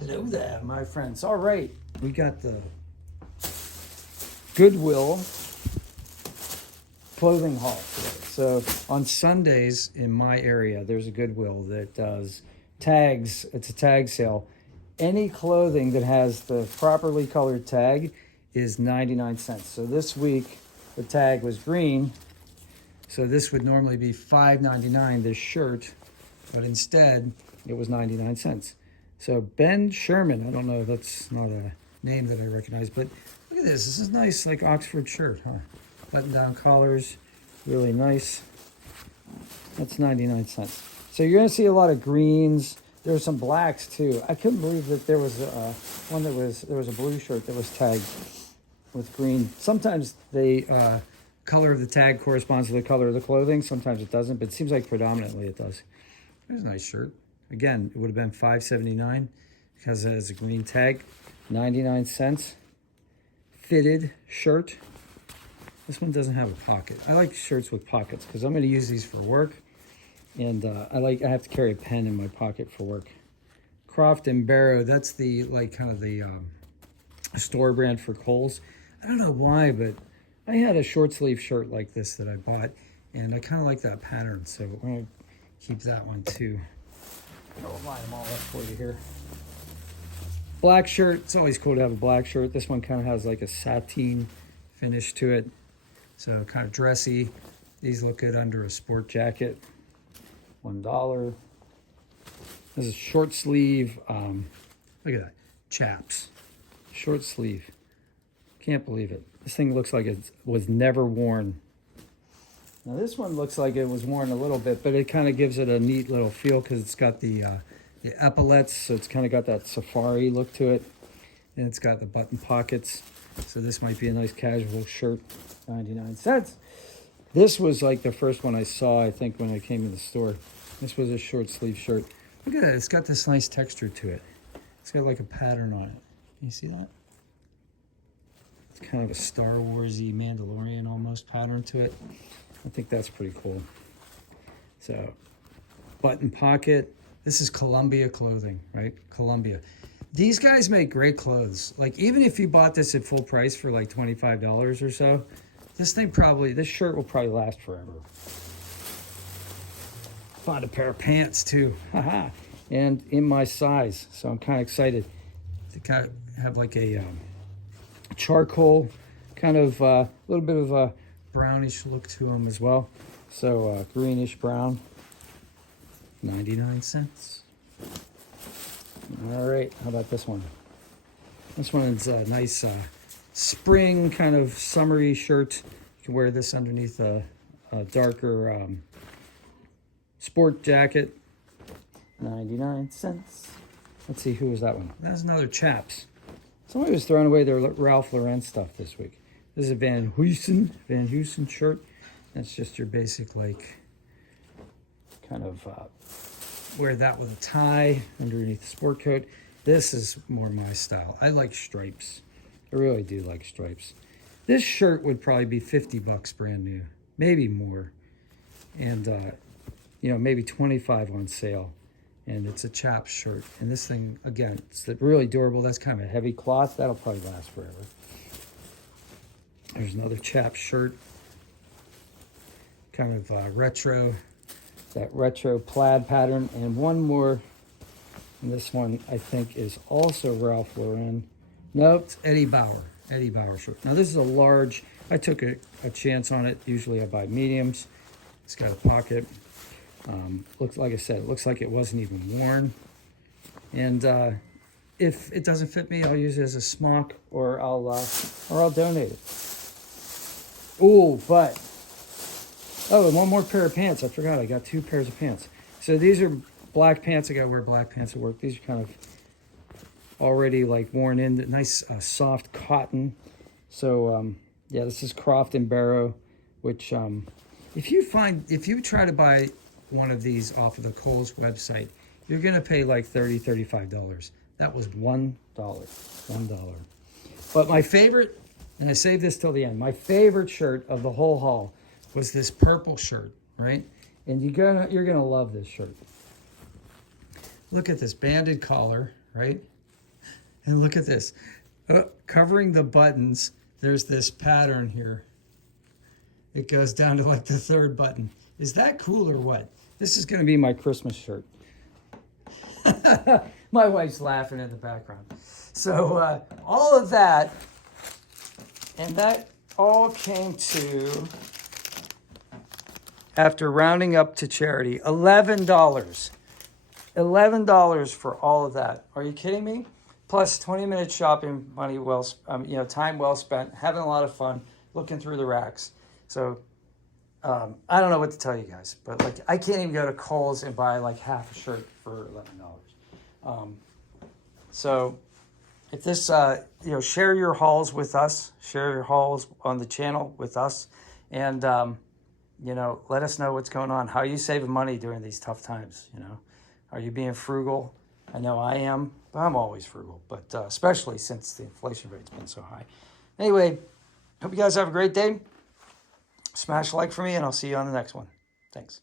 Hello there, my friends. All right, we got the Goodwill clothing haul today. So on Sundays in my area, there's a Goodwill that does tags. It's a tag sale. Any clothing that has the properly colored tag is 99 cents. So this week the tag was green. So this would normally be $5.99, this shirt, but instead it was 99 cents. So Ben Sherman, I don't know, that's not a name that I recognize, but look at this. This is nice, like Oxford shirt, huh? Button down collars, really nice. That's 99 cents. So you're gonna see a lot of greens. There's some blacks too. I couldn't believe that there was one that there was a blue shirt that was tagged with green. Sometimes the color of the tag corresponds to the color of the clothing. Sometimes it doesn't, but it seems like predominantly it does. There's a nice shirt. Again, it would have been $5.79 because it has a green tag. 99 cents. Fitted shirt. This one doesn't have a pocket. I like shirts with pockets because I'm going to use these for work. And I have to carry a pen in my pocket for work. Croft and Barrow, that's the kind of the store brand for Kohl's. I don't know why, but I had a short sleeve shirt like this that I bought, and I kind of like that pattern, so we're going to keep that one too. I'll line them all up for you here. Black shirt, it's always cool to have a black shirt. This one kind of has like a sateen finish to it, so kind of dressy. These look good under a sport jacket. $1. This is short sleeve, look at that, chaps. Short sleeve. Can't believe it. This thing looks like it was never worn. Now this one looks like it was worn a little bit, but it kind of gives it a neat little feel because it's got the epaulets, so it's kind of got that safari look to it. And it's got the button pockets. So this might be a nice casual shirt, 99 cents. This was like the first one I saw, I think, when I came to the store. This was a short sleeve shirt. Look at that, it's got this nice texture to it. It's got like a pattern on it. Can you see that? It's kind of a Star Wars-y Mandalorian almost pattern to it. I think that's pretty cool. So, button pocket. This is Columbia clothing, right? Columbia. These guys make great clothes. Like, even if you bought this at full price for like $25 or so, this shirt will probably last forever. Bought a pair of pants too. Haha. And in my size. So I'm kind of excited to kind of have like a charcoal, kind of a little bit of a brownish look to them as well. So greenish brown, 99 cents. All right, how about this one? This one's a nice spring kind of summery shirt. You can wear this underneath a darker sport jacket, 99 cents. Let's see, who was that one? That's another Chaps. Somebody was throwing away their Ralph Lauren stuff this week. This is a Van Heusen shirt. That's just your basic, like, kind of wear that with a tie underneath the sport coat. This is more my style. I like stripes. I really do like stripes. This shirt would probably be 50 bucks brand new, maybe more. And, maybe 25 on sale. And it's a Chaps shirt. And this thing, again, it's really durable. That's kind of a heavy cloth. That'll probably last forever. There's another Chaps shirt. Kind of retro, that retro plaid pattern. And one more. And this one, I think, is also Ralph Lauren. Nope, it's Eddie Bauer. Eddie Bauer shirt. Now, this is a large. I took a chance on it. Usually I buy mediums. It's got a pocket. Looks, like I said, it looks like it wasn't even worn. And if it doesn't fit me, I'll use it as a smock, or I'll donate it. Oh, and one more pair of pants. I forgot. I got 2 pairs of pants. So these are black pants. I got to wear black pants at work. These are kind of already like worn in. Nice soft cotton. So yeah, this is Croft and Barrow, which if you try to buy one of these off of the Kohl's website, you're gonna pay like $30, $35. That was $1. But my favorite, and I saved this till the end, my favorite shirt of the whole haul was this purple shirt, right? And you're gonna love this shirt. Look at this banded collar, right? And look at this. Covering the buttons, there's this pattern here. It goes down to like the third button. Is that cool or what? This is going to be my Christmas shirt. My wife's laughing in the background. So all of that, and that all came to, after rounding up to charity, $11. $11 for all of that. Are you kidding me? Plus 20 minutes shopping, money time well spent, having a lot of fun, looking through the racks. So I don't know what to tell you guys, but like I can't even go to Kohl's and buy like half a shirt for $11. So if this, share your hauls with us, share your hauls on the channel with us, and let us know what's going on. How are you saving money during these tough times? Are you being frugal? I know I am, but I'm always frugal, but especially since the inflation rate's been so high. Anyway, hope you guys have a great day. Smash a like for me, and I'll see you on the next one. Thanks.